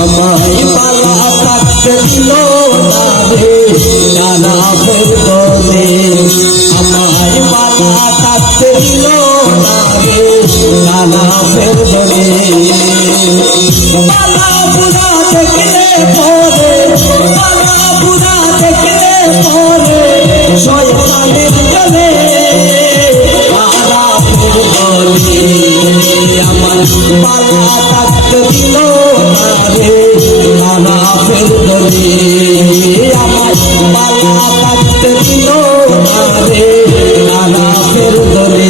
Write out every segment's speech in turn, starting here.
আমায় পালা থাকতে দিল না রে নানা ফের দলে আমায় পালা থাকতে দিল না রে নানা ফের দলে পালা বুড়া দেখলে পরে পালা বুড়া দেখলে পরে শয়তানের দলে নানা ফের দলে আমার পালা থাকতে দিল না রে নানা ফের দলে আমার পালা থাকতে দিল না রে নানা ফের দলে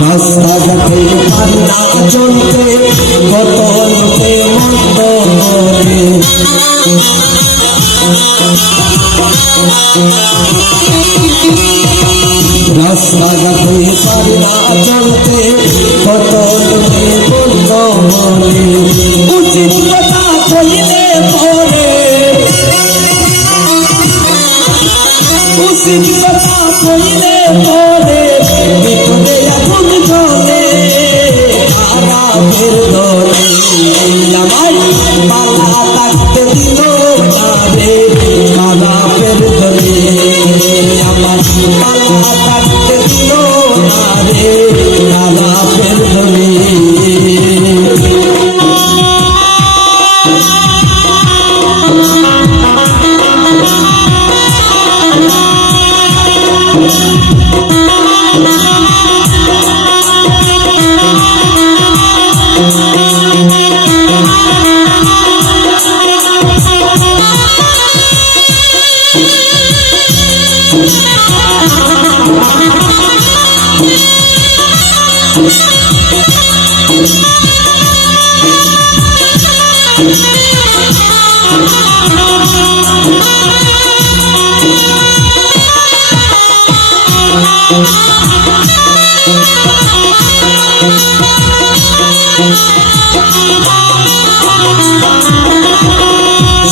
রাস্তাঘাটে পান্না চলতে কত লোকে মন্দ করে রাস্তাঘাটে পান্না চলতে কত লোকে মন্দ করে উচিত কথা কইলে পরে উচিত কথা কইলে পরে বিপদে এখন চলে নানা ফের দলে আমায় পালা থাকতে দিল না রে নানা ফের দলে আমার পালা থাকতে দিল না রে নানা ফের দলে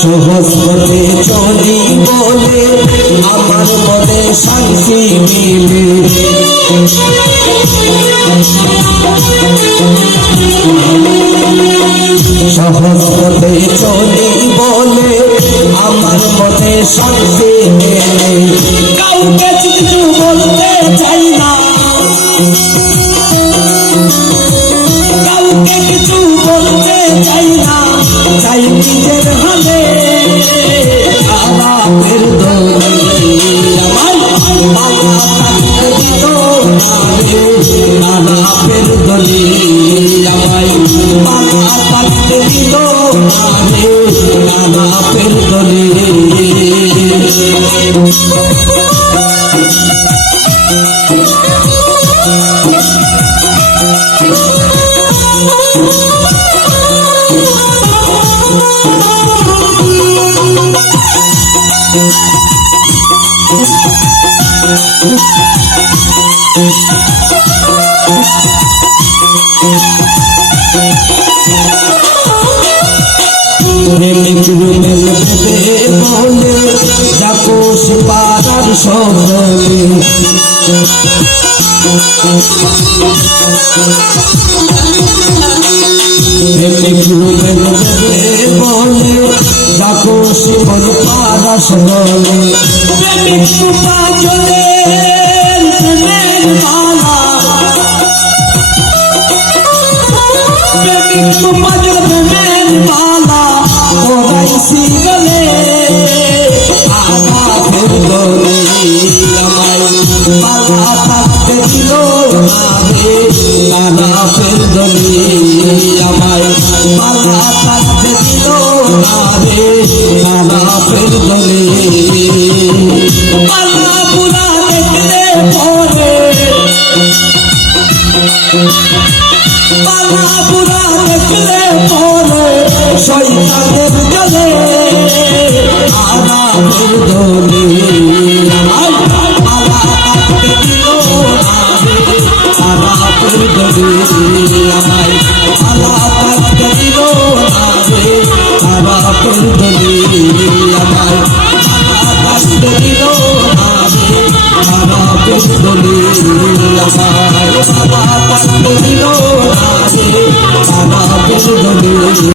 সহজ পথে চলি বলে আমার মনে শান্তি মিলে সহজ পথে চলি বলে আমার মনে শান্তি মিলে কাউকে কিছু বলতে চাই না কাউকে কিছু বলতে চাই না চাই নিজের হালে নানা ফের দলে আমার পালা থাকতে দিল না রে নানা ফের দলে আমায় পালা থাকতে দিল না রে নানা ফের দলে প্রেমিক রুমেল ভেবে বলে যাকোষ পাড়ার সকলে প্রেমিক রুমেল ভেবে বলে যাকোষ পাড়া সকলে প্রেমিক সুপা চলে প্রেমের মালা প্রেমিক সুপা চলে প্রেমের মালা থাকতে দিল না রে খারাপের দলে পালা পুরা দেখলে পরে পালা পুরা দেখলে পরে শয়তানের দলে খারাপের দলে আমার পালা থাকতে দিল না রে খারাপের দলে আমায় পালা থাকতে দিল না রে খারাপের দলে আমায় পালা থাকতে দিল না রে খারাপের দলে আমায় পালা থাকতে